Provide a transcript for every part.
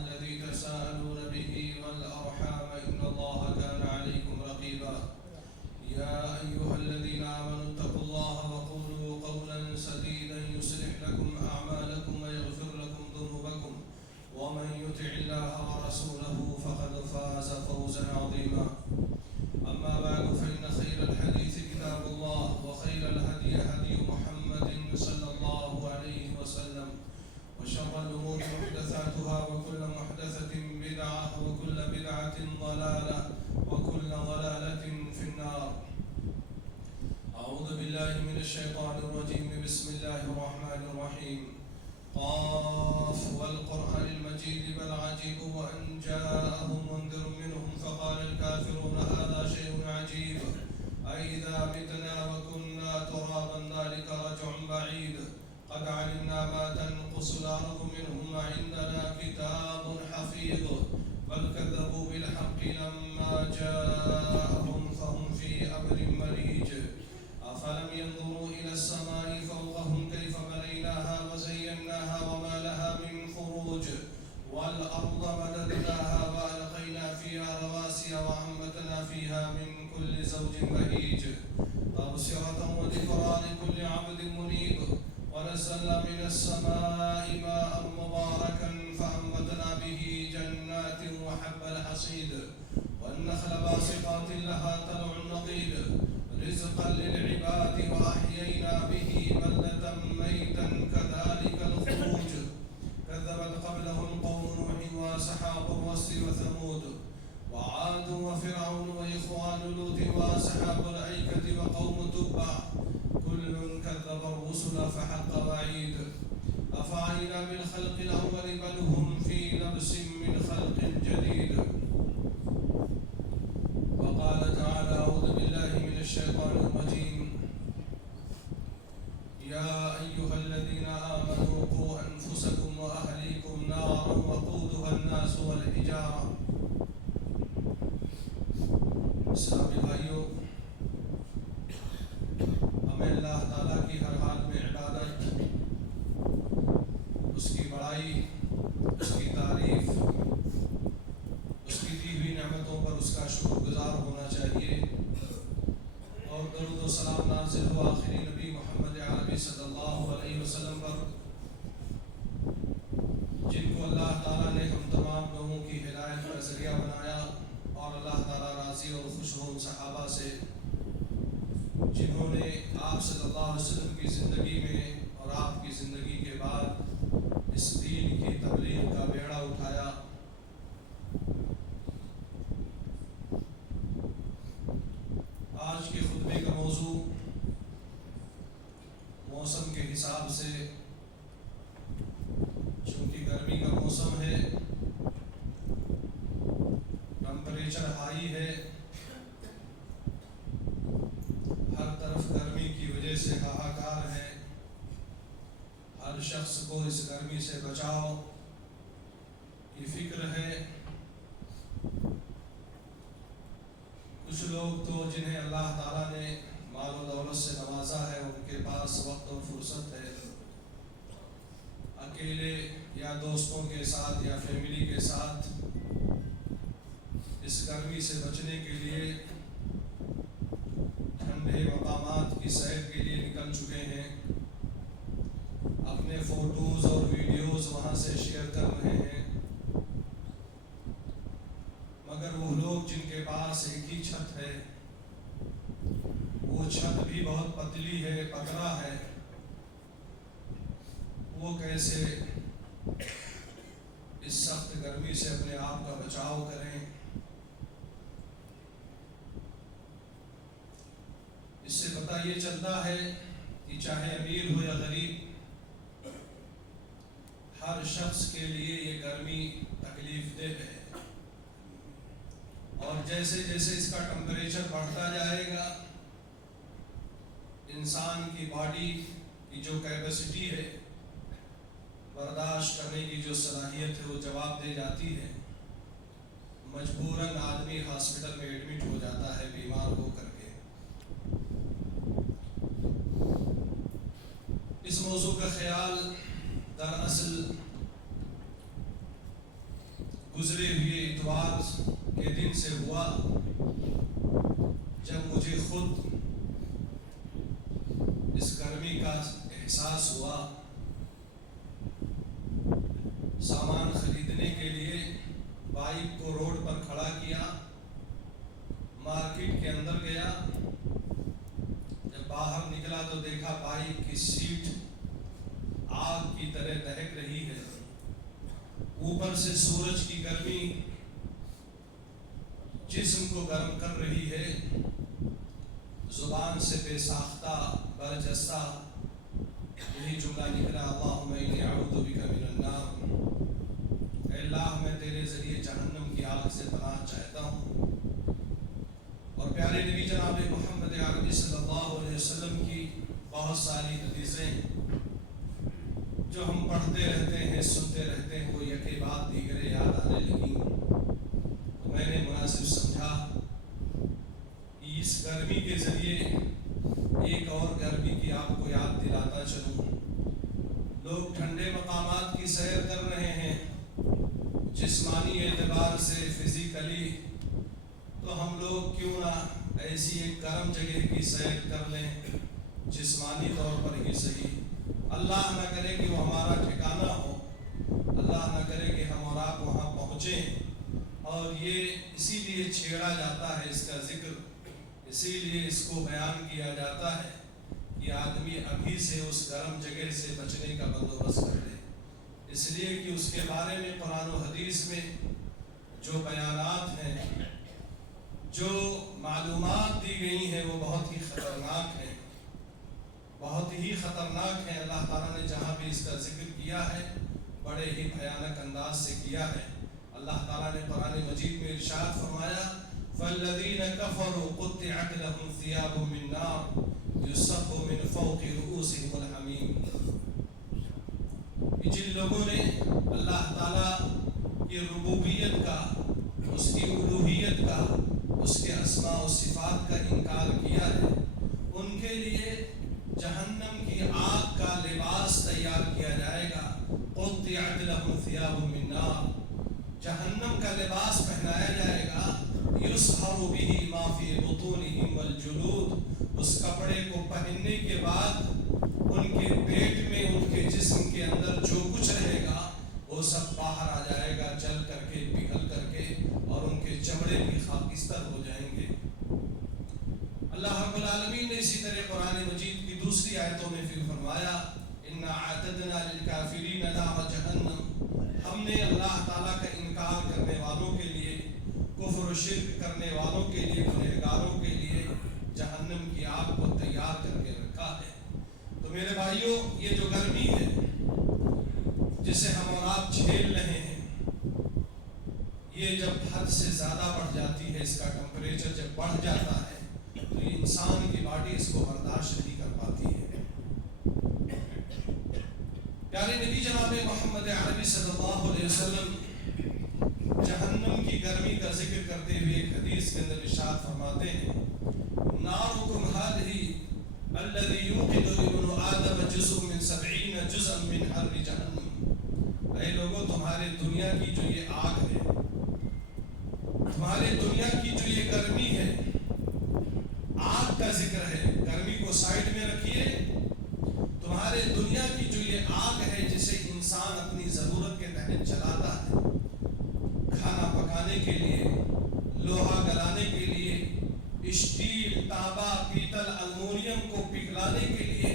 الذي تساءلون به والأرحام إن الله كان عليكم رقيبا يا أيها الذين آمنوا اتقوا الله وقولوا قولا سديدا يصلح لكم أعمالكم ويغفر لكم ذنوبكم ومن يطع الله ورسوله فقد فاز فوزا عظيما أما بعد فإن خير الحديث كتاب الله وخير الهدي هدي محمد صلى الله عليه وسلم وشر الأمور محدثاتها وكل محدثة بدعة وكل بدعة ضلالة وكل ضلالة في النار. أعوذ بالله من الشيطان الرجيم. بسم الله الرحمن الرحيم. قاف والقرآن المجيد بل عجبوا أن جاءهم منذر منهم فقال الكافرون هذا شيء عجيب أئذا متنا وكنا ترابا ذلك رجع بعيد قد علمنا ما تنقص الأرض منهم وعندنا كتاب حفيظ بل كذبوا بالحق لما جاءهم فهم في أمر مريج أفلم ينظروا إلى السماء فوقهم كيف بنيناها وزيناها وما لها من فروج والأرض مددناها وألقينا فيها رواسي وأنبتنا فيها من كل زوج بهيج تبصرة وذكرى لكل عبد منيب ونزلنا من السماء ماء مباركا فأنبتنا به جنات وحب الحصيد والنخل باسقات لها طلع نضيد رزقا للعباد وأحيينا به بلدة ميتا كذلك الخروج كذبت قبلهم قوم نوح وأصحاب الرس وثمود وعاد وفرعون وإخوان لوط وأصحاب الأيكة وقوم تبع كل كذب الرسل فحق وعيد أفعينا بالخلق الأول بل هم في لبس من خلق جديد. وقال تعالى أعوذ بالله من الشيطان الرجيم. يا أيها الذين آمنوا قوا أنفسكم وأهليكم نارا وقودها الناس والحجارة. اسلامی بھائیوں، ہمیں اللہ تعالیٰ کی ہر حال میں عبادت، اس کی بڑائی، اس کی تعریف، اس کی دی ہوئی نعمتوں پر اس کا شکر گزار ہونا چاہیے اور درود و سلام نازل ہو آخری نبی محمد عربی صلی اللہ علیہ وسلم پر جن کو اللہ تعالیٰ نے ہم تمام لوگوں کی ہدایت کا ذریعہ بنایا اور اللہ تعالیٰ راضی اور خوش ہو ان صحابہ سے جنہوں نے آپ صلی اللہ علیہ وسلم کی زندگی میں اور آپ کی زندگی کے بعد اس دین کی تبلیغ کا بیڑا اٹھایا. آج کے خطبے کا موضوع موسم کے حساب سے، چونکہ گرمی کا موسم ہے، ٹمپریچر ہائی ہے، ہر طرف گرمی کی وجہ سے ہاہاکار ہے، ہر شخص کو اس گرمی سے بچاؤ کی فکر ہے. کچھ لوگ تو جنہیں اللہ تعالیٰ نے مال و دولت سے نوازا ہے، ان کے پاس وقت اور فرصت ہے، اکیلے یا دوستوں کے ساتھ یا فیملی کے ساتھ اس گرمی سے بچنے کے لیے ٹھنڈے مقامات کی سیر کے لیے نکل چکے ہیں، اپنے فوٹوز اور ویڈیوز وہاں سے شیئر کر رہے ہیں. مگر وہ لوگ جن کے پاس ایک ہی چھت ہے، وہ چھت بھی بہت پتلی ہے، پتلا ہے، وہ کیسے اس سخت گرمی سے اپنے آپ کا بچاؤ کریں؟ اس سے پتہ یہ چلتا ہے کہ چاہے امیر ہو یا غریب، ہر شخص کے لیے یہ گرمی تکلیف دہ ہے، اور جیسے جیسے اس کا ٹمپریچر بڑھتا جائے گا، انسان کی باڈی کی جو کیپیسٹی ہے، برداشت کرنے کی جو صلاحیت ہے، وہ جواب دے جاتی ہے. مجبوراً آدمی ہاسپٹل میں ایڈمٹ ہو جاتا ہے بیمار ہو کر کے. اس موضوع کا خیال دراصل گزرے ہوئے اتوار کے دن سے ہوا جب مجھے خود اس گرمی کا احساس ہوا۔ سامان خریدنے کے لیے بائک کو روڈ پر کھڑا کیا، مارکیٹ کے اندر گیا، جب باہر نکلا تو دیکھا بائک کی سیٹ آگ کی طرح دہک رہی ہے، اوپر سے سورج کی گرمی جسم کو گرم کر رہی ہے، زبان سے بے ساختہ برجستہ یہی جملہ نکلا، اللہم انی اعوذ بک من النار، اے اللہ میں تیرے ذریعے جہنم کی آگ سے پناہ چاہتا ہوں۔ اور پیارے نبی جناب محمد عربی صلی اللہ علیہ وسلم کی بہت ساری حدیثیں جو ہم پڑھتے رہتے ہیں، سنتے رہتے ہیں، وہ یکے بعد دیگرے یاد آنے لگیں، تو میں نے مناسب سمجھا اس گرمی کے ذریعے ایک اور گرمی کی آپ کو یاد دلاتا چلوں۔ لوگ ٹھنڈے مقامات کی سیر کر رہے ہیں جسمانی اعتبار سے، فزیکلی، تو ہم لوگ کیوں نہ ایسی ایک گرم جگہ کی سیر کر لیں، جسمانی طور پر ہی صحیح۔ اللہ نہ کرے کہ وہ ہمارا ٹھکانہ ہو، اللہ نہ کرے کہ ہم اور آپ وہاں پہنچیں، اور یہ اسی لیے چھیڑا جاتا ہے، اس کا ذکر اسی لیے اس کو بیان کیا جاتا ہے کہ آدمی ابھی سے اس گرم جگہ سے بچنے کا بندوبست کر لے، اس لیے کہ اس کے بارے میں قرآن و حدیث میں جو بیانات ہیں، جو معلومات دی گئی ہیں، وہ بہت ہی خطرناک ہیں، بہت ہی خطرناک ہیں۔ اللہ تعالیٰ نے جہاں بھی اس کا ذکر کیا ہے بڑے ہی بھیانک انداز سے کیا ہے۔ اللہ تعالیٰ نے قرآن مجید میں ارشاد فرمایا، فَالَّذِينَ كَفَرُوا قُطِّعَتْ لَهُمْ ثِيَابٌ مِّن نَّارٍ يُصَبُّ مِّن فَوْقِ رُؤُوسِهِمُ الْحَمِيمُ، کہ جن لوگوں نے اللہ تعالیٰ کی ربوبیت کا، اس کی الوہیت کا، اس کے اسماء و صفات کا انکار کیا ہے، ان کے لیے جہنم کی آگ کا لباس تیار کیا جائے گا۔ قُطِّعَتْ لَهُمْ ثِيَابٌ مِّن نَّارٍ، جہنم کا لباس پہنایا جائے گا، یُصْحَرُ بِهِ مَا فِي بُطُونِهِمْ وَالْجُلُودُ، اس کپڑے کو پہننے کے بعد ان کے پیٹ میں، ان کے جسم کے اندر جو کچھ رہے گا وہ سب باہر آ جائے گا، جل کر کے، پگھل کر کے، اور ان کے چمڑے بھی خاکستر ہو جائیں گے۔ اللہ رب العالمین نے اسی طرح قرآن مجید کی دوسری آیتوں میں پھر فرمایا، اِنَّا أَعْتَدْنَا لِلْكَافِرِينَ نَارَ جَهَنَّمَ، ہم نے اللہ تعالیٰ کا انکار کرنے والوں کے لیے، کفر و شرک کرنے والوں کے لیے، گنہگاروں کے لیے جہنم کی آگ کو تیار کر کے رکھا ہے۔ تو میرے بھائیوں، یہ جو گرمی ہے جسے ہم اور آپ جھیل رہے ہیں، یہ جب حد سے زیادہ بڑھ جاتی ہے، اس کا ٹمپریچر جب بڑھ جاتا ہے تو یہ انسان کی باڈی اس کو برداشت نہیں کر پاتی ہے۔ پیارے نبی جناب محمد عربی صلی اللہ علیہ وسلم جہنم کی گرمی کا ذکر کرتے ہوئے ایک حدیث کے اندر ارشاد فرماتے ہیں، نارکم هذه الذی یوقد ابن آدم جزء من 70 جزءا من حر جہنم، اے لوگوں، تمہارے دنیا کی جو یہ آگ ہے، تمہارے دنیا کی جو یہ گرمی ہے، آگ کا ذکر ہے، گرمی کو سائڈ میں رکھیے، تمہارے دنیا کی جو یہ آگ ہے جسے انسان اپنی ضرورت کے تحت جلاتا ہے، کھانا پکانے کے لیے، لوہا گلانے کے لیے، اسٹیل، تانبا، پیتل، المونیم کو پگھلانے کے لیے،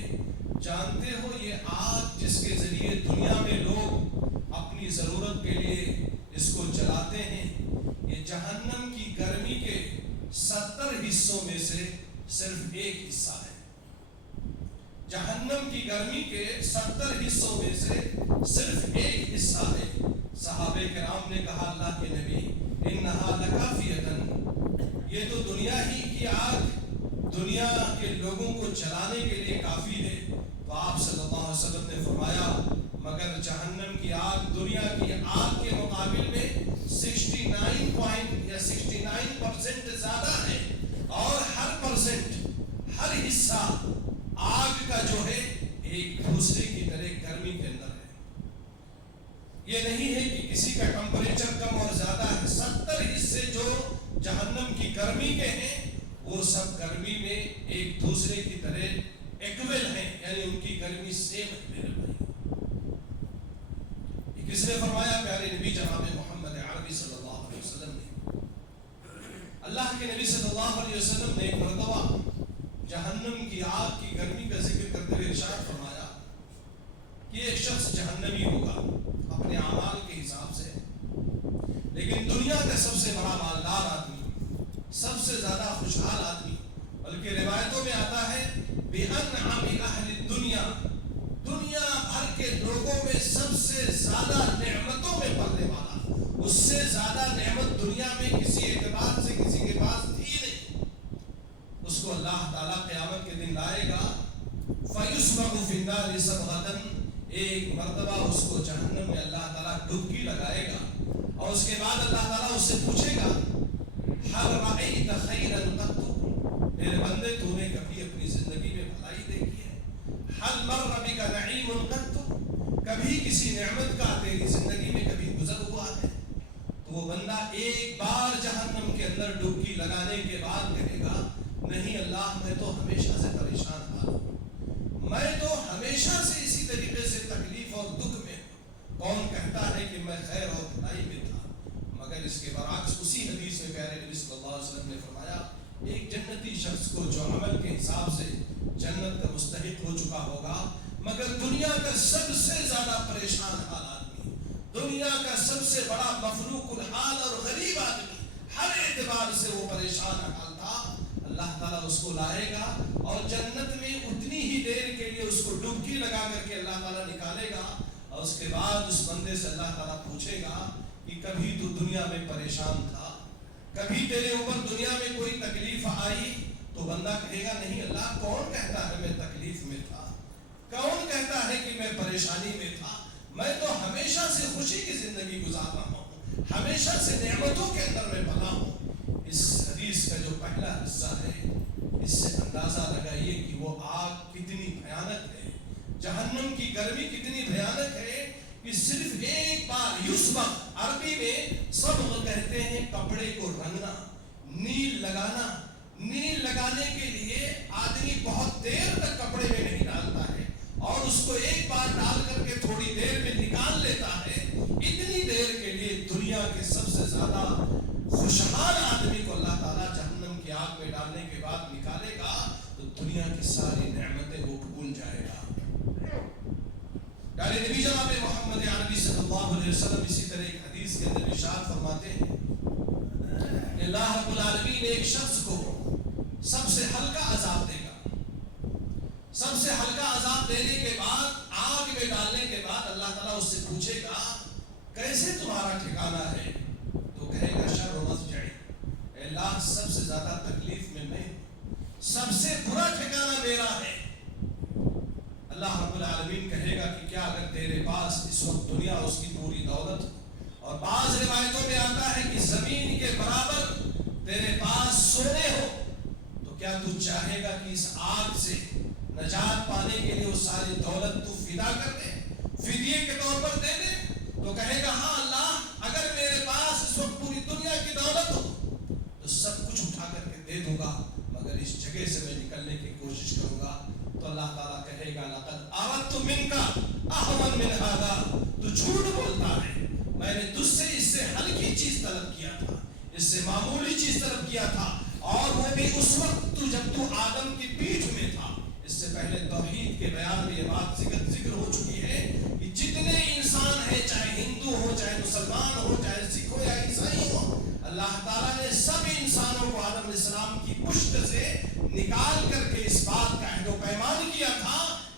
جانتے ہو یہ آگ جس کے ذریعے دنیا میں لوگ اپنی ضرورت کے لیے اس کو جلاتے ہیں، یہ جہنم کی گرمی کے 70 حصوں میں سے صرف ایک حصہ ہے۔ جہنم کی گرمی کے 70 حصوں میں سے صرف ایک حصہ ہے۔ صحابہ کرام نے کہا، اللہ کے نبی، انہا لکافیۃ، یہ تو دنیا ہی کی آگ، دنیا کے لوگوں کو جلانے کے لیے کافی ہے۔ تو آپ صلی اللہ علیہ وسلم نے فرمایا، مگر جہنم کی آگ دنیا کی آگ کے مقابل میں 69% زیادہ ہے، اور ہر پرسنٹ، ہر حصہ آگ کا جو ہے ایک دوسرے کی طرح گرمی کے اندر ہے۔ یہ نہیں ہے کہ کسی کا ٹمپریچر کم اور زیادہ ہے. 70 حصے جو جہنم کی گرمی کے ہیں وہ سب گرمی میں ایک دوسرے کی طرح ایکول ہیں، یعنی ان کی گرمی سیم ہے. میرے بھائی، یہ کس نے فرمایا؟ پیارے نبی جناب محمد عربی صلی اللہ علیہ وسلم نے. اللہ کے نبی صلی اللہ علیہ وسلم نے ایک مرتبہ جہنم کی آگ کی گرمی کا ذکر کرتے ہوئے ارشاد فرمایا کہ ایک شخص جہنمی ہوگا اپنے اعمال کے حساب سے، لیکن دنیا کا سب سے بڑا مالدار آدمی، سب سے زیادہ خوشحال آدمی، بلکہ روایتوں میں آتا ہے بِأَنْعَمِ أَهْلِ الدُّنْيَا، دنیا بھر کے لوگوں میں سب سے زیادہ نعمتوں میں پلنے والا، اس سے زیادہ نعمت دنیا میں کسی اعتبار سے کسی کے پاس تھی نہیں. اس کو اللہ تعالیٰ قیامت کے دن لائے گا، فَيُسْبَقُ فِي النَّارِ سَبْغَةً، ایک مرتبہ اس کو جہنم میں اللہ تعالیٰ ڈبکی لگائے گا، اور اس کے بعد اللہ تعالیٰ اس سے پوچھے گا هَلْ رَأَيْتَ خَيْرًا قَطُّ، میرے بندے تو نے کبھی اپنی زندگی میں بھلائی دیکھی ہے؟ هَلْ مَرَّ بِكَ نَعِيمٌ قَطُّ، کبھی کسی نعمت کا تیری زندگی میں کبھی گزر ہوا ہے؟ تو وہ بندہ ایک بار جہنم کے اندر ڈبکی لگانے کے بعد کہے گا نہیں اللہ، میں تو ہمیشہ سے پریشان حال ہوں، میں تو ہمیشہ سے اسی طریقے سے تکلیف اور دکھ میں. کون کہتا ہے کہ میں خیر اور بھلائی میں تھا؟ مگر اس کے برعکس اسی حدیث میں پیارے نبی صلی اللہ علیہ وسلم نے فرمایا ایک جنتی شخص کو جو عمل کے حساب سے جنت کا مستحق ہو چکا ہوگا، مگر دنیا کا سب سے زیادہ پریشان حال آدمی، دنیا کا سب سے بڑا مفلوق الحال اور غریب آدمی، ہر اعتبار سے وہ پریشان حال تھا، اللہ تعالیٰ اس کو لائے گا اور جنت میں اتنی ہی دیر کے لیے اس کو ڈبکی لگا کر کے اللہ تعالیٰ نکالے گا، اور اس کے بعد اس بندے سے اللہ تعالیٰ پوچھے گا کہ کبھی تو دنیا میں پریشان تھا، کبھی تیرے اوپر دنیا میں کوئی تکلیف آئی؟ تو بندہ کہے گا نہیں اللہ، کون کہتا ہے میں تکلیف میں تھا، کون کہتا ہے کہ میں پریشانی میں تھا، میں تو ہمیشہ سے خوشی کی زندگی گزار رہا ہوں، ہمیشہ سے نعمتوں کے اندر میں پلا ہوں. اس حدیث کا جو پہلا حصہ ہے اس سے اندازہ لگائیے کہ وہ آگ کتنی بھیانک ہے، جہنم کی گرمی کتنی بھیانک ہے کہ صرف ایک بار یسبق، عربی میں صبغ کہتے ہیں کپڑے کو رنگنا، نیل لگانا. نیل لگانے کے لیے آدمی بہت دیر تک کپڑے میں نہیں ڈالتا ہے اور اس کو ایک بار ڈال کر کے تھوڑی دیر میں نکال لیتا ہے. اتنی دیر کے لیے دنیا کے سب سے زیادہ خوشحال آدمی کو اللہ تعالیٰ جہنم کی آگ میں ڈالنے کے بعد نکالے گا تو دنیا کی ساری نعمتیں وہ بھول جائے گا. پیارے نبی جناب محمد عربی صلی اللہ علیہ وسلم اسی طرح ایک حدیث کے اندر ارشاد فرماتے ہیں کہ اللہ رب العالمین ایک شخص کو سب سے ہلکا عذاب دے گا. سب سے ہلکا عذاب دینے کے بعد آگ میں ڈالنے کے بعد اللہ تعالیٰ اس سے پوچھے گا کیسے تمہارا ٹھکانہ ہے؟ تو کہے گا شر و مضجعی، اے اللہ سب سے زیادہ تکلیف میں میں، سب سے برا ٹھکانہ میرا ہے. اللہ رب العالمین کہے گا کہ کیا اگر تیرے پاس اس وقت دنیا اس کی پوری دولت ہو اور بعض روایتوں میں آتا ہے کہ زمین کے برابر تیرے پاس سونے ہو تو کیا تو چاہے گا کہ اس آگ سے نجات پانے کے لیے وہ ساری دولت تو فدا کر دے، فدیے کے طور پر دے دے؟ تو کہے گا ہاں اللہ، اگر میرے پاس اس وقت پوری دنیا کی دولت ہو تو سب کچھ اٹھا کر کے دے دوں گا، مگر اس جگہ سے میں نکلنے کی کوشش کروں گا. تو اللہ تعالیٰ کہے گا لقد اردت منک اهون من هذا، تو جھوٹ بولتا ہے، میں نے تجھ سے اس سے ہلکی چیز طلب کیا تھا، اس سے معمولی چیز طلب کیا تھا، اور وہ بھی اس وقت جب تو آدم کی پیٹھ میں تھا. اس سے پہلے توحید کے بیان میں یہ بات ذکر ہو چکی ہے کہ جتنے انسان ہیں، چاہے ہندو ہو، چاہے مسلمان ہو، چاہے سکھ ہو یا عیسائی ہو، اللہ تعالیٰ نے سب انسانوں کو آدم علیہ السلام کی پشت سے نکال کر کے اس بات کا عہد و پیمان کیا تھا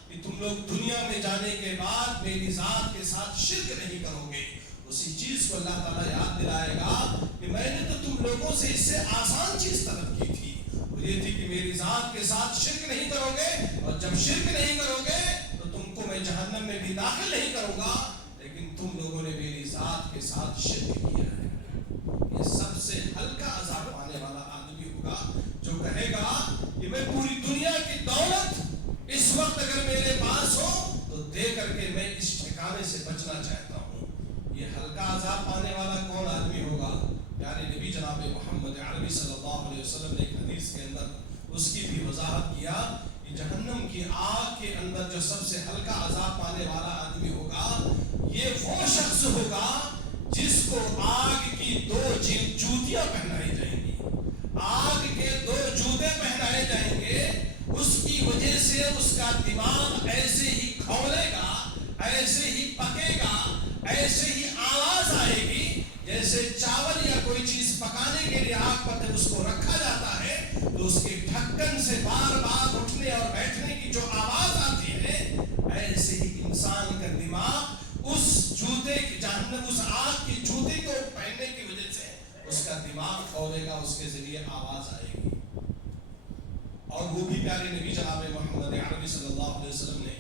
کہ تم لوگ دنیا میں جانے کے بعد میری ذات کے ساتھ شرک نہیں کرو گے. اسی چیز کو اللہ تعالیٰ یاد دلائے گا کہ میں نے تو تم لوگوں سے اس سے آسان چیز طلب کی تھی، یہ تھی کہ میری ذات کے ساتھ شرک نہیں کرو گے، اور جب شرک نہیں کرو گے تو تم کو میں جہنم میں بھی داخل نہیں کروں گا. لیکن تم لوگوں نے میری ذات کے ساتھ شرک کیا ہے. یہ سب سے ہلکا عذاب پانے والا آدمی ہوگا جو کہے گا کہ میں پوری دنیا کی دولت اس وقت اگر میرے پاس ہو تو دے کر کے میں اس ٹھکانے سے بچنا چاہتا ہوں. عربی صلی اللہ علیہ وسلم نے ایک حدیث کے اندر اس کی بھی وضاحت کیا کہ جہنم کی آگ کے اندر جو سب سے ہلکا عذاب پانے والا آدمی ہوگا یہ وہ شخص ہوگا جس کو آگ کی 2 جوتیاں پہنائی جائیں گی. آگ کے 2 جوتے پہنائے جائیں گے. اس کی وجہ سے اس کا دماغ ایسے ہی کھولے گا, ایسے ہی پکے گا, ایسے ہی آواز آئے گی جیسے چاول یا کوئی چیز پکانے کے لیے آگ پر جب اس کو رکھا جاتا ہے تو اس کے ڈھکن سے بار بار اٹھنے اور بیٹھنے کی جو آواز آتی ہے, ایسے ہی انسان کا دماغ اس جوتے کی جہنم, اس آگ کے جوتے کو پہننے کی وجہ سے اس کا دماغ کھولے گا, اس کے ذریعے آواز آئے گی. اور وہ بھی پیارے نبی جناب محمد عربی صلی اللہ علیہ وسلم نے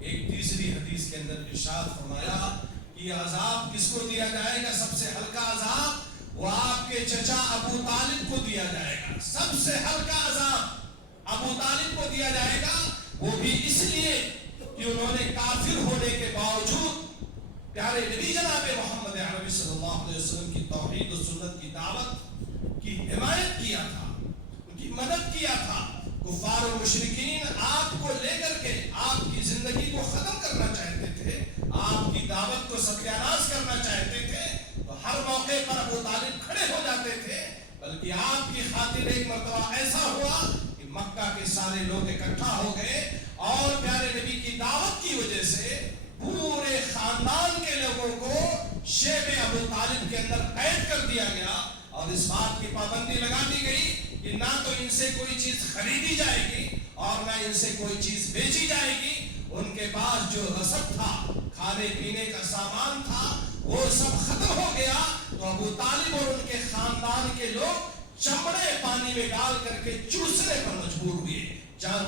ایک تیسری حدیث کے اندر ارشاد فرمایا کہ یہ عذاب کس کو دیا جائے گا؟ سب سے ہلکا عذاب وہ آپ کے چچا ابو طالب کو دیا جائے گا. سب سے ہلکا عذاب ابو طالب کو دیا جائے گا, وہ بھی اس لیے کہ انہوں نے کافر ہونے کے باوجود پیارے نبی جناب محمد عربی صلی اللہ علیہ وسلم کی توحید و سنت کی دعوت کی حمایت کیا تھا, ان کی مدد کیا تھا. کفار و مشرکین آپ کو لے کر کے آپ کی زندگی کو ختم کرنا چاہتے تھے, آپ کی دعوت کو ستیاناش کرنا چاہتے تھے, تو ہر موقع پر ابو طالب کھڑے ہو جاتے تھے. بلکہ آپ کی خاطر ایک مرتبہ ایسا ہوا کہ مکہ کے سارے لوگ اکٹھا ہو گئے اور پیارے نبی کی دعوت کی وجہ سے پورے خاندان کے لوگوں کو شیب ابو طالب کے اندر قید کر دیا گیا اور اس بات کی پابندی لگا دی گئی کہ نہ تو ان سے کوئی چیز خریدی جائے گی اور نہ ان سے کوئی چیز بیچی جائے گی. ان کے پاس جو رسد تھا, کھانے پینے کا سامان تھا, وہ سب ختم ہو گیا. تو ابو طالب اور ان کے خاندان کے لوگ چمڑے پانی میں ڈال کر کے چوسنے پر مجبور ہوئے.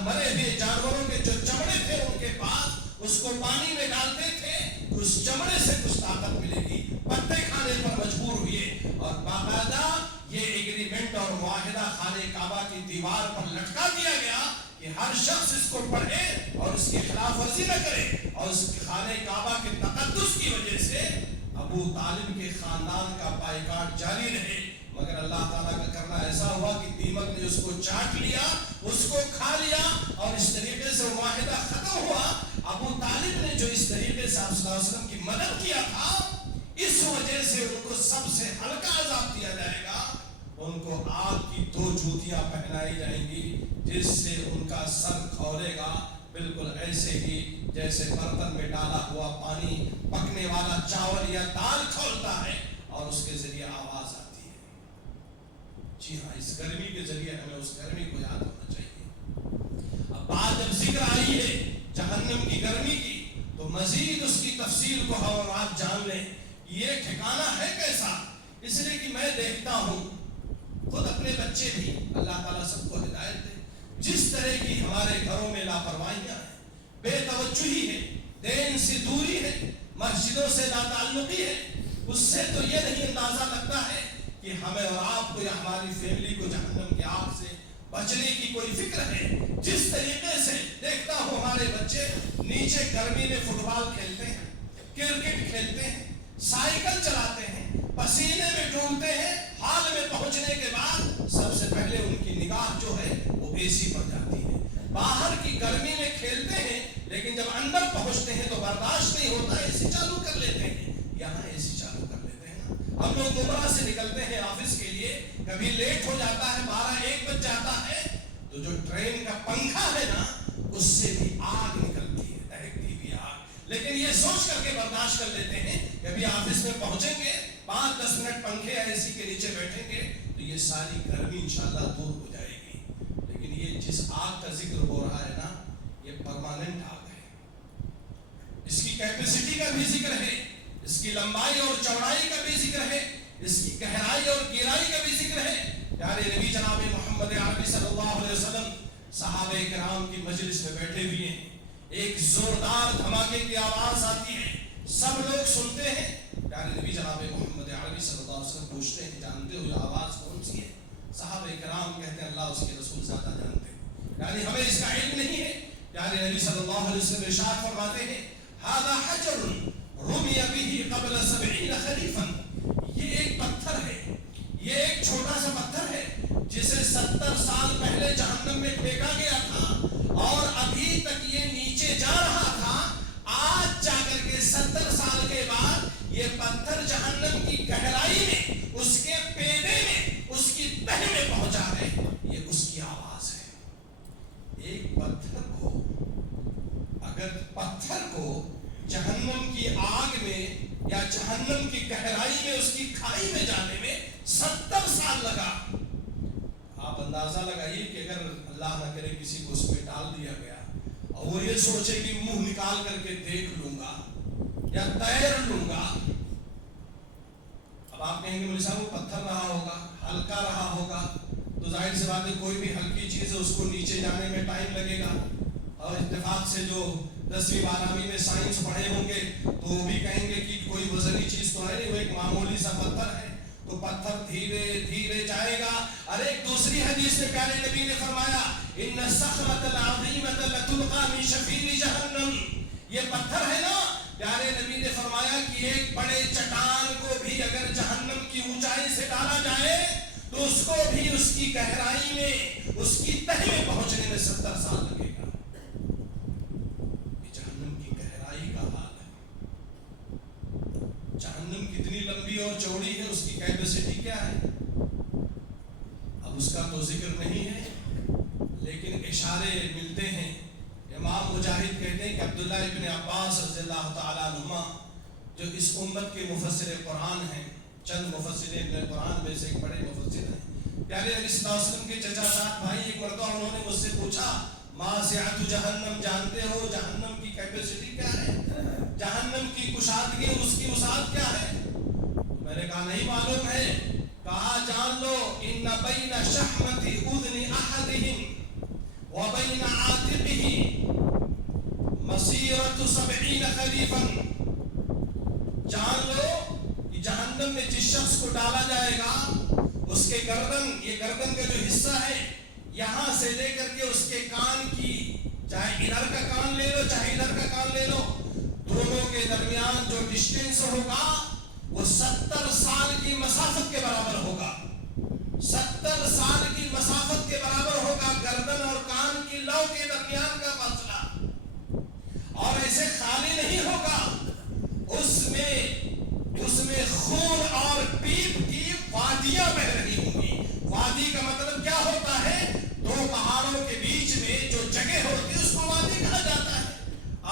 مرے ہوئے جانوروں کے جو چمڑے تھے ان کے پاس, اس کو پانی میں ڈالتے تھے, اس چمڑے سے کچھ طاقت ملے گی. پتے کھانے پر مجبور ہوئے اور باقاعدہ یہ ایگریمنٹ اور معاہدہ خانہ کعبہ کی دیوار پر لٹکا دیا گیا کہ ہر شخص اس کو پڑھے اور اس کی خلاف ورزی نہ کرے. اور اس خانہ کعبہ کے تقدس کی وجہ سے ابو طالب کے خاندان کا بائیکاٹ جاری رہے. مگر اللہ تعالیٰ کا کرنا ایسا ہوا کہ دیمک نے اس کو چاٹ لیا, اس کو کھا لیا اور اس طریقے سے معاہدہ ختم ہوا. ابو طالب نے جو اس طریقے سے آپ صلی اللہ علیہ وسلم کی مدد کیا تھا, اس وجہ سے ان کو سب سے ہلکا عذاب دیا جائے گا. ان کو آگ کی 2 جوتیاں پہنائی جائیں گی جس سے ان کا سر کھولے گا, بالکل ایسے ہی جیسے برتن میں ڈالا ہوا پانی پکنے والا چاول یا دال کھولتا ہے اور اس کے ذریعے آواز آتی ہے. جی ہاں, اس گرمی کے ذریعے ہمیں اس گرمی کو یاد ہونا چاہیے. اب بات جب ذکر آئی ہے جہنم کی گرمی کی تو مزید اس کی تفصیل کو ہم آپ جان لیں. یہ ٹھکانہ ہے کیسا؟ اس لیے کہ میں دیکھتا ہوں خود اپنے بچے بھی, اللہ تعالیٰ سب کو ہدایت دے, جس طرح کی ہمارے گھروں میں لاپرواہیاں ہیں, بے توجہی ہے, دین سے دوری ہے, مسجدوں سے ناتعلقی ہے, اس سے تو یہ نہیں اندازہ لگتا ہے کہ ہمیں اور آپ کو یا ہماری فیملی کو جہنم کی آگ سے بچنے کی کوئی فکر ہے. جس طریقے سے دیکھتا ہوں ہمارے بچے نیچے گرمی میں فٹ بال کھیلتے ہیں, کرکٹ کھیلتے ہیں, سائیکل چلاتے ہیں, پسینے میں ڈوبتے ہیں, حال میں پہنچنے کے بعد سب سے پہلے ان کی نگاہ جو ہے وہ اے سی پر جاتی ہے. باہر کی گرمی میں کھیلتے ہیں لیکن جب اندر پہنچتے ہیں تو برداشت نہیں ہوتا, اے سی چالو کر لیتے ہیں. یہاں اے سی چالو کر لیتے ہیں نا. ہم لوگ گمراہ سے نکلتے ہیں آفس کے لیے, کبھی لیٹ ہو جاتا ہے, 12-1 بج جاتا ہے, تو جو ٹرین کا پنکھا ہے نا اس سے بھی آگ نکلتی ہے, دہکتی ہوئی آگ. لیکن یہ سوچ کر کے برداشت کر لیتے ہیں کہ ابھی آفس میں پہنچیں گے, 5-10 منٹ پنکھے یا اے سی کے نیچے بیٹھیں گے تو یہ ساری گرمی انشاءاللہ دور ہو جائے گی. لیکن یہ جس آگ کا ذکر ہو رہا ہے نا, یہ پرماننٹ آگ ہے. اس کی کیپیسٹی کا بھی ذکر ہے, اس کی لمبائی اور چوڑائی کا بھی ذکر ہے, اس کی گہرائی اور گہرائی کا بھی ذکر ہے. پیارے نبی جناب محمد عربی صلی اللہ علیہ وسلم صحابہ کرام کی مجلس میں بیٹھے ہوئے ہیں, ایک زوردار دھماکے کی آواز آتی ہے, سب لوگ سنتے ہیں. پیارے نبی جناب محمد عربی صلی اللہ علیہ وسلم پوچھتے ہیں جانتے ہو یہ آواز کون سی ہے؟ صحابہ کرام کہتے ہیں اللہ اس کے رسول زیادہ جانتے ہیں, یعنی ہمیں اس کا علم نہیں ہے. پیارے نبی صلی اللہ علیہ وسلم ارشاد فرماتے ہیں ھذا حجر رمی به قبل 70 خریفا, یہ ایک پتھر ہے, یہ ایک چھوٹا سا پتھر ہے پتھر جہنم کی گہرائی میں، اس کے پیدے میں، اس کی تہ میں پہنچا ہے، یہ اس کی آواز ہے۔ ایک پتھر کو، اگر پتھر کو جہنم کی آگ میں یا جہنم کی گہرائی میں، اس کی کھائی میں جانے میں 70 سال لگا، آپ اندازہ لگائیے کہ اگر اللہ نہ کرے کسی کو اس میں ڈال دیا گیا اور وہ یہ سوچے کہ منہ نکال کر کے دیکھ لوں گا یا تیر لوں گا، اب آپ کہیں گے مولوی صاحب وہ پتھر رہا ہوگا، ہلکا رہا ہوگا، تو ظاہر سی بات ہے کوئی بھی ہلکی چیز ہے اس کو نیچے جانے میں ٹائم لگے گا، اور اتفاق سے جو 10ویں 12ویں میں سائنس پڑھے ہوں گے تو وہ بھی کہیں گے کہ کوئی وزنی چیز تو ہے نہیں، وہ ایک معمولی سا پتھر ہے، تو پتھر دھیرے دھیرے جائے گا۔ اور ایک دوسری حدیث میں پیارے نبی نے فرمایا ان الصخرۃ العظیمۃ لتلقى من شفیر جہنم، یہ پتھر ہے نا، پیارے نبی نے فرمایا کہ ایک بڑے چٹان کو بھی اگر جہنم کی اونچائی سے ڈالا جائے تو اس کو بھی اس کی گہرائی میں، اس کی تہ میں پہنچنے میں 70 سال لگے گا۔ یہ جہنم کی گہرائی کا حال ہے۔ جہنم کتنی لمبی اور چوڑی ہے، اس کی کیپیسٹی کیا ہے، اب اس کا تو ذکر نہیں ہے، لیکن اشارے ملتے ہیں۔ امام مجاہد کہتے ہیں کہ عبداللہ ابن عباس رضی اللہ تعالیٰ عنہما جو اس امت کے مفسر قرآن ہیں، چند مفسرین قرآن میں سے ایک بڑے مفسر ہیں، پیارے نبی صلی اللہ علیہ وسلم کے چچا زاد بھائی ایک مرتبہ انہوں نے مجھ سے پوچھا ما سعۃ جہنم، جانتے ہو جہنم کی کیپیسٹی کیا ہے، جہنم کی کشادگی، اس کی وسعت کیا ہے؟ میں نے کہا نہیں معلوم ہے، کہا جان لو ان بین شحمۃ اذن احدہم وبین عاتقہ مسیرۃ 70 خریفا، جان لو کہ جہنم میں جس شخص کو ڈالا جائے گا اس کے گردن، یہ گردن کا جو حصہ ہے یہاں سے لے کر کے اس کے کان کی، چاہے ادھر کا کان لے لو چاہے ادھر کا کان لے لو، دونوں کے درمیان جو ڈسٹینس ہوگا وہ 70 سال کی مسافت کے برابر ہوگا، 70 سال کی مسافت کے برابر ہوگا گردن اور کان کی لو کے درمیان کا فاصلہ، اور ایسے خالی نہیں ہوگا، اس میں خون اور پیپ کی وادیاں بہ رہی ہوں گی۔ وادی کا مطلب کیا ہوتا ہے، دو پہاڑوں کے بیچ میں جو جگہ ہوتی ہے اس کو وادی کہا جاتا ہے،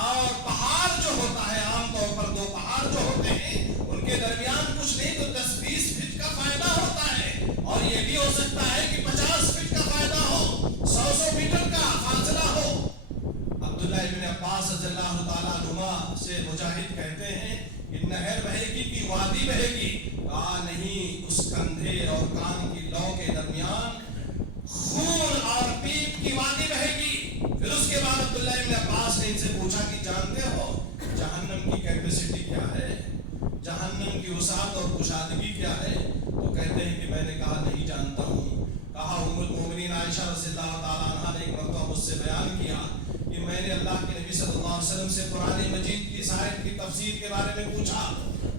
اور پہاڑ جو ہوتا ہے عام طور پر دو پہاڑ جو ہوتے ہیں ان کے درمیان کچھ نہیں تو 10-20 فٹ کا فائدہ ہوتا ہے، اور یہ بھی ہو سکتا ہے کہ 50 فٹ کا فائدہ ہو، 100 میٹر کا فاصلہ ہو۔ عبداللہ ابن عباس رضی اللہ تعالیٰ عنہما سے مجاہد کہتے ہیں کہ نہر بہے گی کہ وادی بہے گی، کہا نہیں، اس کندھے اور کان کی لو کے درمیان خون اور پیپ کی وادی بہے گی۔ پھر اس کے بعد عبداللہ ابن عباس نے ان سے پوچھا کہ جانتے ہو جہنم کی کیپیسٹی کیا ہے، جہنم کی وسعت اور کشادگی کیا ہے؟ تو کہتے ہیں کہ میں نے کہا نہیں جانتا ہوں۔ کہا ام المؤمنین عائشہ رضی اللہ تعالیٰ عنہا نے ایک مرتبہ مجھ سے بیان کیا کہ میں نے اللہ کے نبی صلی اللہ علیہ وسلم سے قرآن مجید کی اس آیت کی تفسیر کے بارے میں پوچھا،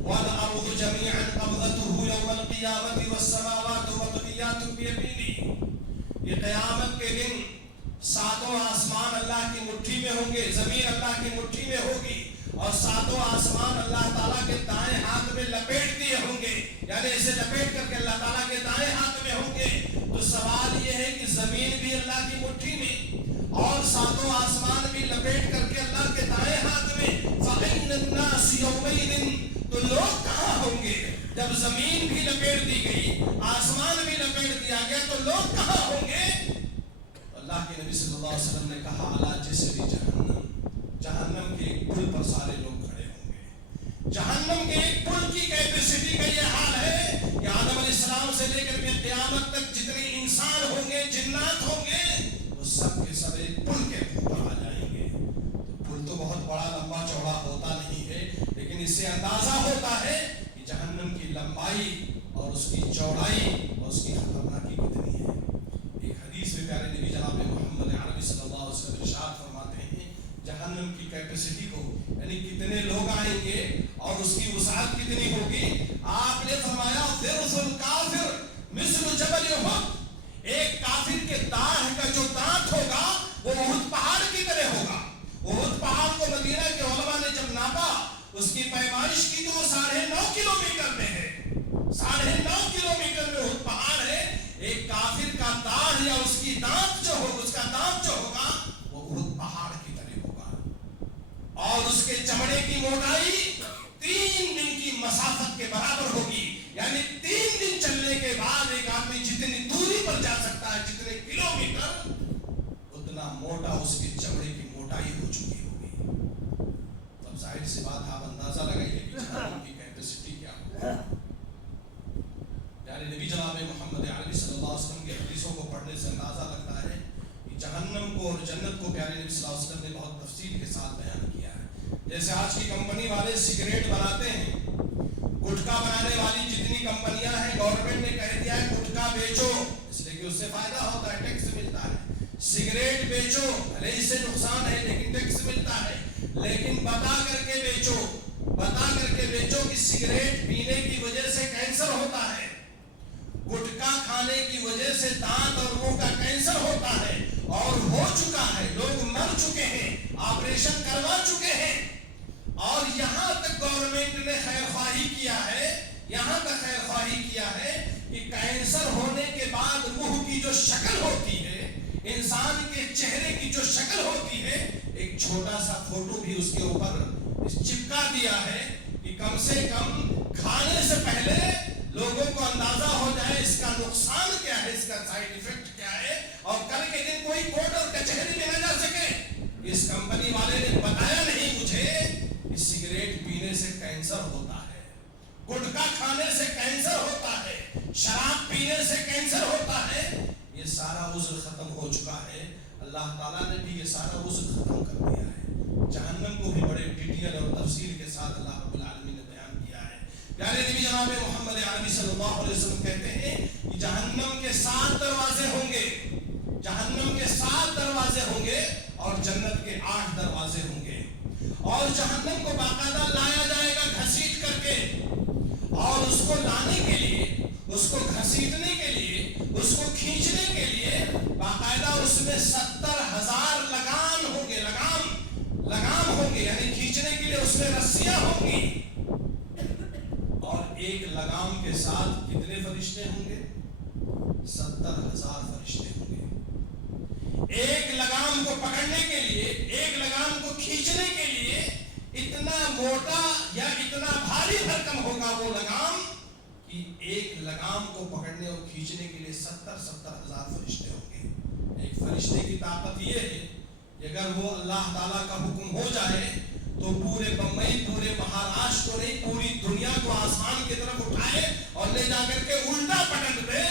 وَالْأَرْضُ جَمِيعًا قَبْضَتُهُ يَوْمَ الْقِيَامَةِ وَالسَّمَاوَاتُ مَطْوِيَّاتٌ بِيَمِينِهِ، یہ قیامت کے دن ساتوں آسمان اللہ کی مٹھی میں ہوں گے، زمین اللہ کی مٹھی میں ہوگی، اور ساتوں آسمان اللہ تعالیٰ کے دائیں ہاتھ میں لپیٹ دیے ہوں گے، یعنی اسے لپیٹ کر کے اللہ تعالیٰ کے دائیں ہاتھ میں ہوں گے۔ تو سوال یہ ہے کہ زمین بھی اللہ کی مٹھی میں اور ساتوں آسمان بھی لپیٹ کر کے اللہ کے دائیں ہاتھ میں، فَأَيْنَ النَّاسِ يَوْمَئِذٍ، تو لوگ کہاں ہوں گے جب زمین بھی لپیٹ دی گئی، آسمان بھی لپیٹ دیا گیا، تو لوگ کہاں ہوں گے؟ اللہ کے نبی صلی اللہ علیہ وسلم نے کہا علی جسر جہنم، جہنم کے ایک پل پر سارے لوگ کھڑے ہوں گے۔ جہنم کے ایک پل کی کیپیسٹی کا یہ حال ہے کہ آدم علیہ السلام سے لے کر کے قیامت تک جتنے انسان ہوں گے، جنات ہوں گے، وہ سب کے سب ایک پل کے اوپر آ جائیں گے۔ تو پل تو بہت بڑا لمبا چوڑا ہوتا نہیں ہے، لیکن اس سے اندازہ ہوتا ہے کہ جہنم کی لمبائی اور اس کی چوڑائی اور اس کی خطرناکی کتنی ہے۔ ایک حدیث میں پیارے نبی جناب محمد عربی صلی اللہ علیہ وسلم ارشاد فرماتے ہیں جہنم کی کیپیسٹی کو، یعنی کتنے لوگ آئیں گے اور اس کی وسعت کتنی ہوگی۔ آپ نے فرمایا ضرس الکافر مثل جبل احد، ایک کافر کے داڑھ کا جو دانت ہوگا وہ احد پہاڑ کی طرح ہوگا۔ احد پہاڑ کو مدینہ کے علماء نے جب ناپا اس کی پیمائش کی تو 9.5 کلومیٹر یعنی 3 دن چلنے کے بعد ایک آدمی جتنی دوری پر جا سکتا ہے، جتنے کلومیٹر، اتنا موٹا اس کی چمڑے کی موٹائی ہو چکی ہوگی. تب ظاہر سی بات آپ اندازہ لگائیے کہ جہنم کی کیپیسٹی کیا ہوگی. یعنی نبی جناب محمد عربی صلی اللہ علیہ وسلم کی حدیثوں کو پڑھنے سے اندازہ لگتا ہے کہ جہنم کو اور جنت کو پیارے نبی صلی اللہ علیہ وسلم نے بہت تفصیل کے ساتھ بیان کیا ہے. جیسے آج کی کمپنی والے سگریٹ بناتے ہیں، گٹکا بنانے والی جتنی کمپنیاں ہیں، گورنمنٹ نے کہہ دیا ہے گٹکا بیچو، اس لیے کہ اس سے فائدہ ہوتا ہے، ٹیکس ملتا ہے. سگریٹ بیچو، بھلے اس سے نقصان ہے لیکن ٹیکس ملتا ہے. لیکن بتا کر کے بیچو کہ سگریٹ پینے کی وجہ سے کینسر ہوتا ہے، گٹکا کھانے کی وجہ سے دانت اور منہ کا کینسر ہوتا ہے، اور ہو چکا ہے، لوگ مر چکے ہیں، آپریشن کروا چکے ہیں. اور یہاں تک گورنمنٹ نے خیر خواہی کیا ہے کہ کینسر ہونے کے بعد منہ کی جو شکل ہوتی ہے، انسان کے چہرے کی جو شکل ہوتی ہے، ایک چھوٹا سا فوٹو بھی اس کے اوپر چپکا دیا ہے کہ کم سے کم کھانے سے پہلے لوگوں کو اندازہ ہو جائے اس کا نقصان کیا ہے، اس کا سائیڈ ایفیکٹ کیا ہے، اور کل کے دن کوئی کورٹ اور کچہری میں نہ جا سکے. اس کمپنی والے نے بتایا نہیں مجھے کہ سگریٹ پینے سے کینسر ہوتا ہے، گٹکا کھانے سے کینسر ہوتا ہے، شراب پینے سے کینسر ہوتا ہے. یہ سارا عذر ختم ہو چکا ہے. اللہ تعالیٰ نے بھی یہ سارا عذر ختم کر دیا ہے. جہنم کو بھی بڑے ڈیٹیل اور تفصیل کے ساتھ اللہ رب العالمین نے بیان کیا ہے. پیارے نبی جناب محمد عربی صلی اللہ علیہ وسلم کہتے ہیں کہ جہنم کے 7 دروازے ہوں گے، جہنم کے 7 دروازے ہوں گے اور جنت کے 8 دروازے ہوں گے. اور جہنم کو باقاعدہ لایا جائے گا گھسیٹ کر کے، اور اس کو لانے کے لیے، اس کو گھسیٹنے کے لیے، اس کو کھینچنے کے لیے باقاعدہ اس میں 70,000 لگام ہوں گے، لگام ہوں گے، یعنی کھینچنے کے لیے اس میں رسیاں ہوں گی. اور ایک لگام کے ساتھ کتنے فرشتے ہوں گے؟ 70,000 فرشتے ہوں گے. ایک لگام کو پکڑنے کے لیے، ایک لگام کو کھینچنے کے لیے اتنا موٹا یا اتنا بھاری بھرکم ہوگا وہ لگام کہ ایک لگام کو پکڑنے اور کھینچنے کے لیے 70,000 فرشتے ہوں گے. ایک فرشتے کی طاقت یہ ہے کہ اگر وہ اللہ تعالیٰ کا حکم ہو جائے تو پورے بمبئی، پورے مہاراشٹر نہیں، پوری دنیا کو آسمان کی طرف اٹھائے اور لے جا کر کے الٹا پٹک دے.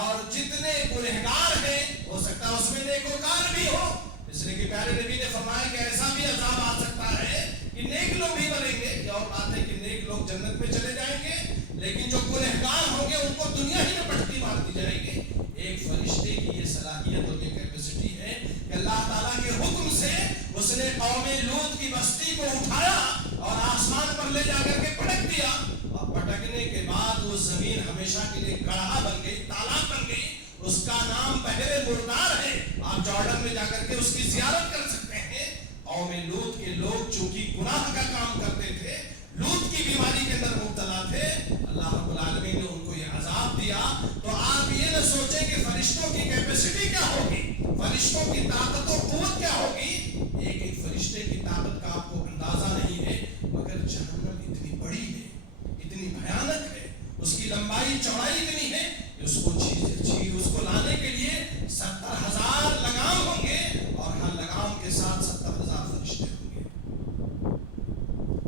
اور جتنے گنہگار ہیں، ہو سکتا ہے اس میں نیکوکار بھی ہو، اس لیے کہ پیارے نبی نے فرمایا کہ ایسا بھی عذاب آ سکتا ہے کہ نیک لوگ بھی مریں گے. یہ اور بات ہے کہ نیک لوگ جنت میں چلے جائیں گے، لیکن جو گنہگار ہوں گے ان کو دنیا ہی میں پٹکی مار دی جائے گی. ایک فرشتے کی یہ صلاحیت اور یہ کیپیسٹی ہے کہ اللہ تعالیٰ کے حکم سے اس نے قوم لوط کی بستی کو اٹھایا اور آسمان پر لے جا کر کے پٹک دیا. اور پٹکنے کے بعد وہ زمین ہمیشہ کے لیے گڑھا بن گئی، تالاب بن گئی. اس کا نام بحر مردار ہے. آپ جارڈن میں جا کر کے اس کی زیارت کر سکتے ہیں. قوم لوط کے لوگ چونکہ گناہ کا کام کرتے تھے، لوط کی بیماری کے اندر مبتلا تھے، اللہ رب العالمین نے ان کو یہ عذاب دیا. تو آپ یہ نہ سوچیں کہ فرشتوں کی کیپیسٹی کیا ہوگی، فرشتوں کی طاقت و قوت کیا ہوگی. ایک ایک فرشتے کی طاقت کا آپ کو اندازہ نہیں ہے، مگر جہنم اتنی بڑی ہے، اتنی بھیانک ہے، اس کی لمبائی چوڑائی اتنی ہے کہ اس کو لانے کے لیے 70,000 لگام ہوں گے اور ہر لگام کے ساتھ 70,000 فرشتے ہوں گے.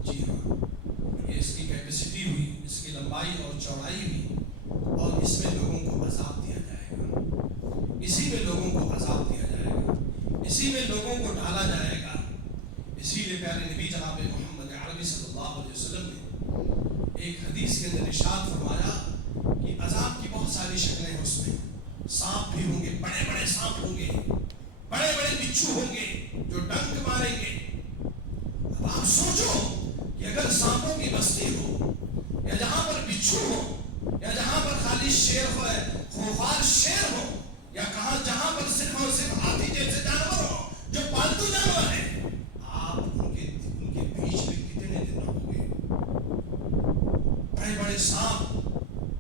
جی ہاں، یہ اس کی کیپیسٹی ہوئی، اس کی لمبائی اور چوڑائی ہوئی. اور اس میں لوگوں کو عذاب دیا جائے گا، اسی میں لوگوں کو عذاب دیا جائے گا، اسی میں لوگوں کو ڈالا جائے گا. اسی لیے پیارے نبی جناب محمد عربی صلی اللہ علیہ وسلم نے ایک حدیث کے اندر ارشاد فرمایا کہ عذاب کی بہت ساری شکلیں ہیں. اس میں سانپ بھی ہوں گے، بڑے بڑے سانپ ہوں گے، بڑے بڑے بچھو ہوں گے جو ڈنک ماریں گے. اب آپ سوچو کہ اگر سانپوں کی بستی ہو، یا جہاں پر بچھو ہو، یا جہاں پر خالی شیر ہو، خوفار شیر ہو، یا جہاں پر صرف اور صرف ہاتھی جیسے جانور ہو جو پالتو جانور ہیں، آپ ان کے بیچ میں کتنے دن رہو گے؟ بڑے بڑے سانپ،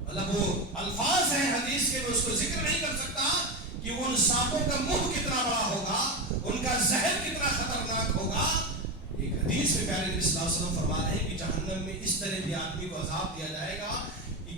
مطلب وہ الفاظ ہیں حدیث کے، میں اس کو ذکر نہیں کر سکتا کہ ان سانپوں کا منہ کتنا بڑا ہوگا، ان کا زہر کتنا خطرناک ہوگا. ایک حدیث میں پیارے نبی صلی اللہ علیہ وسلم فرما رہے ہیں کہ جہنم میں اس طرح بھی آدمی کو عذاب دیا جائے گا کہ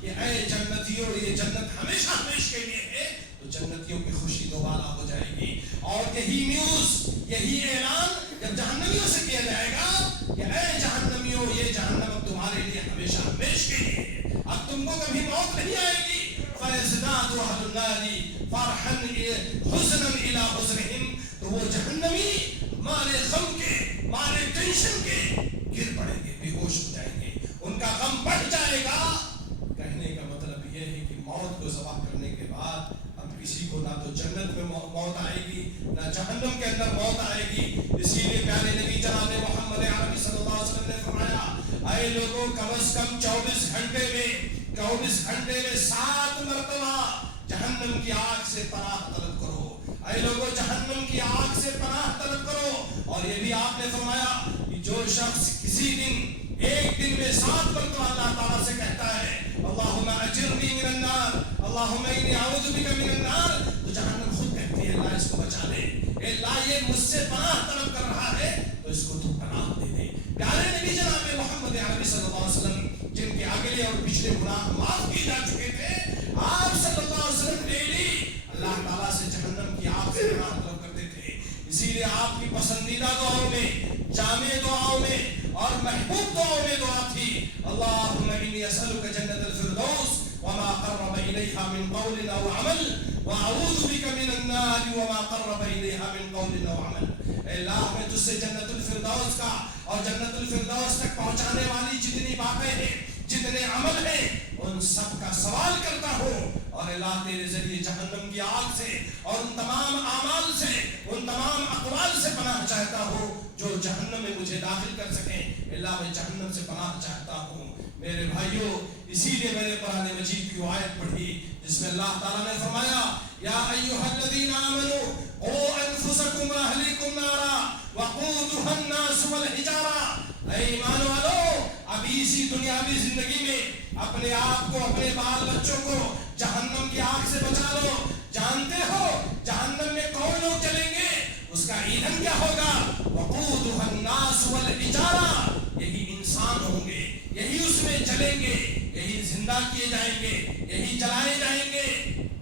کہ اے جنتیوں یہ جنت ہمیشہ ہمیشہ کے لیے ہے، تو جنتیوں کی خوشی دوبارہ ہو جائے گی. اور یہی نیوز، یہی اعلان جب جہنمیوں سے کیا جائے گا کہ اے جہنمیوں یہ جہنم اب تمہارے لیے ہمیشہ ہمیشہ کے لیے ہے، اب تم کو کبھی موت نہیں آئے گی. فَيَزْدَادُ أَهْلُ النَّارِ فَرْحًا حُزْنًا إِلَىٰ حُزْنِهِمْ، تو وہ جہنمی مارے غم کے، مارے ٹینشن کے گر پڑیں گے، بے ہوش ہو جائیں گے، ان کا غم بڑھ جائے گا. کہنے کا مطلب یہ ہے کہ موت کو ذبح کرنے کے بعد اب کسی کو نہ تو جنت میں موت آئے گی نہ جہنم کے اندر موت آئے گی. اسی لیے پیارے نبی جناب محمد عربی صلی اللہ علیہ وسلم نے فرمایا اے لوگوں کم از کم 24 گھنٹے میں 7 مرتبہ جہنم کی آگ سے پناہ طلب کرو. اے لوگوں جہنم کی آگ سے پناہ طلب کرو. اور یہ بھی آپ نے فرمایا کہ جو شخص کسی دن ایک دن میں 7 مرتبہ اللہ تعالیٰ سے کہتا ہے اللہم اجرنی من النار اللہم انی اعوذ بک من النار، تو جہنم خود کہتی ہے اللہ اس کو بچا لے، اے اللہ یہ مجھ سے پناہ طلب کر رہا ہے تو اس کو تو پناہ دے دے. پیارے نبی جناب محمد عربی صلی اللہ علیہ وسلم جن کے اگلے اور پچھلے گناہ معاف کیے جا چکے تھے، آپ صلی اللہ علیہ وسلم ڈیلی اللہ تعالیٰ سے جہنم کی آگ سے پناہ طلب کرتے تھے. اسی لیے آپ کی پسندیدہ دعاؤں میں، جامع دعاؤں میں اور محبوب دعاؤں میں دعا تھی اللہم انی اسألک جنت الفردوس وما قرب الیہا من قول او عمل واعوذ بک من النار وما قرب الیہا من قول او عمل. اے اللہ میں تجھ سے جنت الفردوس کا اور جنت الفردوس تک پہنچانے والی جتنی باتیں ہیں، جتنے عمل ہیں، ان سب کا سوال کرتا ہوں. اور اللہ تیرے ذریعے جہنم کی آگ سے اور ان تمام اعمال سے، ان تمام اقوال سے پناہ چاہتا ہوں جو جہنم میں مجھے داخل کر سکیں. اللہ میں جہنم سے پناہ چاہتا ہوں. میرے بھائیوں اسی لیے میں نے قرآن مجید کی آیت پڑھی جس میں اللہ تعالیٰ نے فرمایا یا ایھا الذین آمنوا قوا انفسکم واہلیکم نارا وقودھا الناس والحجارہ. اے ایمان والو ابھی اسی دنیاوی زندگی میں اپنے آپ کو، اپنے بال بچوں کو جہنم کی آگ سے بچا لو. جانتے ہو جہنم میں کون لوگ چلیں گے، اس کا ایندھن کیا ہوگا؟ وقودھا الناس والحجارہ، یہی انسان ہوں گے، یہی اس میں جلیں گے، یہی زندہ کیے جائیں گے، یہی جلائے جائیں گے.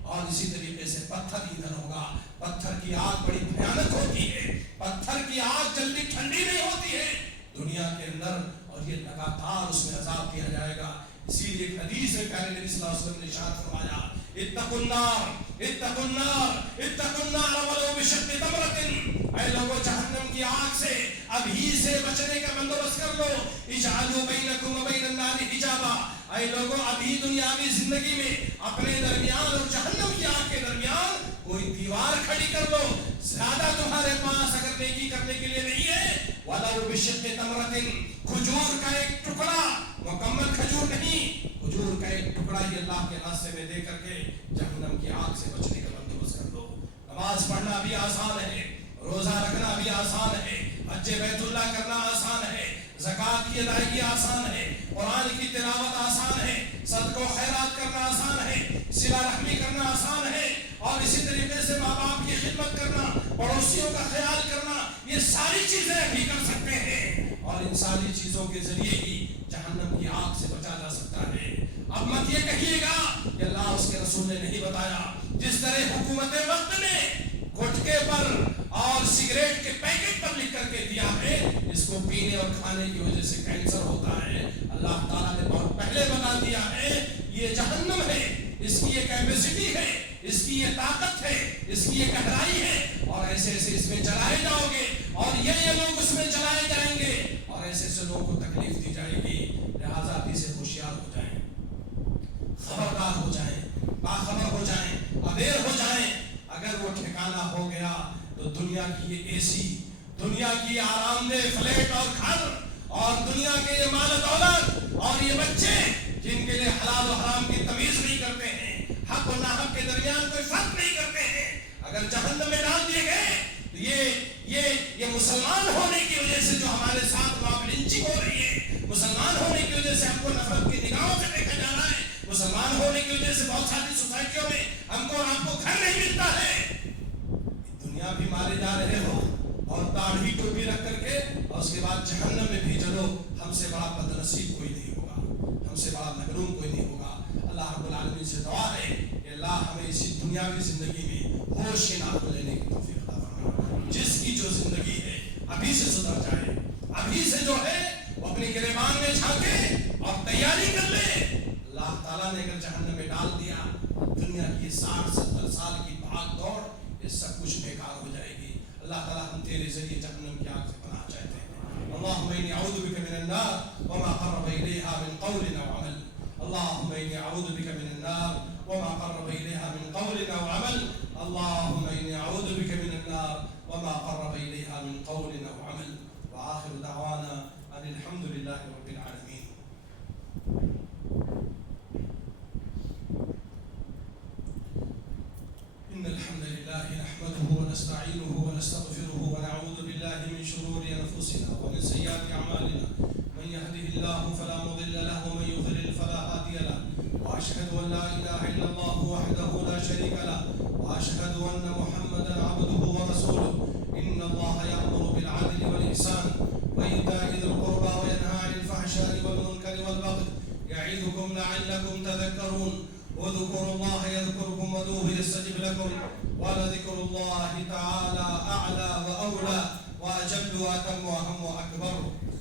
اور اسی طریقے سے پتھر ایندھن ہوگا. پتھر کی آگ بڑی بھیانک ہوتی ہے، پتھر کی آگ جلدی ٹھنڈی نہیں ہوتی ہے دنیا کے اندر، اور یہ لگاتار اس میں عذاب دیا جائے گا. اسی لیے ایک حدیث میں پیارے نبی صلی اللہ علیہ وسلم نے ارشاد فرمایا اتقوا النار اتقوا النار اتقوا النار ولو بشق تمرۃ. اے لوگوں جہنم کی آگ سے ابھی سے بچنے کا بندوبست کر لو. اجعلوا بینکم وبین النار حجابا. اے لوگوں ابھی دنیاوی زندگی میں اپنے درمیان اور جہنم کی آگ کے درمیان کوئی دیوار کھڑی کر لو. زیادہ تمہارے پاس اگر نیکی کرنے کے لیے نہیں ہے ولو بشق تمرۃ، کھجور کا ایک ٹکڑا، مکمل کھجور نہیں، کھجور کا ایک ٹکڑا ہی اللہ کے راستے میں دے کر کے جہنم کی آگ سے بچنے کا بندوبست کر لو. نماز پڑھنا بھی آسان ہے، روزہ رکھنا بھی آسان ہے، حج بیت اللہ کرنا آسان ہے، زکوٰۃ کی ادائیگی آسان ہے، قرآن کی تلاوت آسان ہے، صدقہ و خیرات کرنا آسان ہے، صلہ رحمی کرنا آسان ہے، اور اسی طریقے سے ماں باپ کی خدمت کرنا، پڑوسیوں کا خیال کرنا، یہ ساری چیزیں ابھی کر سکتے ہیں. اور ان ساری چیزوں کے ذریعے ہی جہنم کی آگ سے بچا جا سکتا ہے. اب مت یہ کہیے گا کہ اللہ اس کے رسول نے نہیں بتایا. جس طرح حکومت وقت نے گٹکے پر اور سگریٹ کے پیکٹ پر لکھ کر کے دیا ہے اس کو پینے اور کھانے کی وجہ سے کینسر ہوتا ہے، اللہ تعالیٰ نے بہت پہلے بتا دیا ہے یہ جہنم ہے، اس کی یہ کیپیسٹی ہے، اس کی یہ طاقت ہے، اس کی یہ گہرائی ہے، اور ایسے ایسے اس میں جلائے جاؤ گے اور یہ لوگ اس میں جلائے جائیں گے اور ایسے ایسے لوگوں کو تکلیف دی جائے گی. لہٰذا ابھی سے ہوشیار ہو جائیں، خبردار ہو جائیں، باخبر ہو جائیں، اویئر ہو جائیں. اگر وہ ٹھکانہ ہو گیا تو دنیا کی یہ اے سی، دنیا کی آرام دہ فلیٹ اور گھر، اور دنیا کے یہ مال و دولت اور یہ بچے جن کے لیے حلال و حرام کی تمیز نہیں کرتے ہیں، حق و ناحق کے درمیان کوئی فرق نہیں کرتے ہیں، اگر جہنم میں ڈال دیے گئے تو یہ مسلمان ہونے کی وجہ سے جو ہمارے ساتھ وہاں لنچنگ ہو رہی ہے، مسلمان ہونے کی وجہ سے ہم کو نفرت کی نگاہوں سے دیکھا جا رہا ہے، مسلمان ہونے کی وجہ سے بہت ساری سوسائٹیوں میں ہم کو اور آپ کو گھر نہیں ملتا ہے. دنیا بھی مارے جا رہے ہو اور داڑھی ٹوپی رکھ کر کے، اور اس کے بعد جہنم میں بھی چلو نصیب کوئی نہیں ہوگا، ہم سے بڑا محروم کوئی نہیں ہوگا۔ اللہ رب العالمین سے دعا ہے کہ اللہ ہمیں اسی دنیاوی زندگی میں ہوش کے ناخن لینے کی توفیق عطا فرمائے۔ جس کی جو زندگی ہے ابھی سے سدھر جائے، ابھی سے جو ہے وہ اپنی گریبان میں جھانکے اور تیاری کر لے۔ اللہ تعالیٰ نے اگر جہنم میں ڈال دیا، دنیا کی 60-70 سال کی بھاگ دوڑ یہ سب کچھ بیکار ہو جائے گی۔ اللہ تعالیٰ ہم تیرے ذریعے جہنم کی آگ سے پناہ چاہتے ہیں۔ اللہم انی اعوذ بک من النار وما قرب الیہا من قول او عمل۔ اللہم انی اعوذ بک من النار وما قرب الیہا من قول او عمل۔ اللہم انی اعوذ بک من النار وما قرب الیہا من قول او عمل۔ وآخر دعوانا ان الحمد للہ رب العالمین۔ إن الحمد لله نحمده ونستعينه ونستغفره ونعوذ بالله من شرور أنفسنا ومن سيئات أعمالنا، من يهده الله فلا مضل له ومن يضلل فلا هادي له، وأشهد أن لا إله إلا الله وحده لا شريك له، وأشهد أن محمدا عبده ورسوله۔ إن الله يأمر بالعدل والإحسان وإيتاء ذي القربى وينهى عن الفحشاء والمنكر والبغي يعظكم لعلكم تذكرون۔ اذكروا الله يذكركم وادعوه يستجب لكم، ولذكر الله تعالى أعلى وأولى وأجل وأتم وأهم وأكبر۔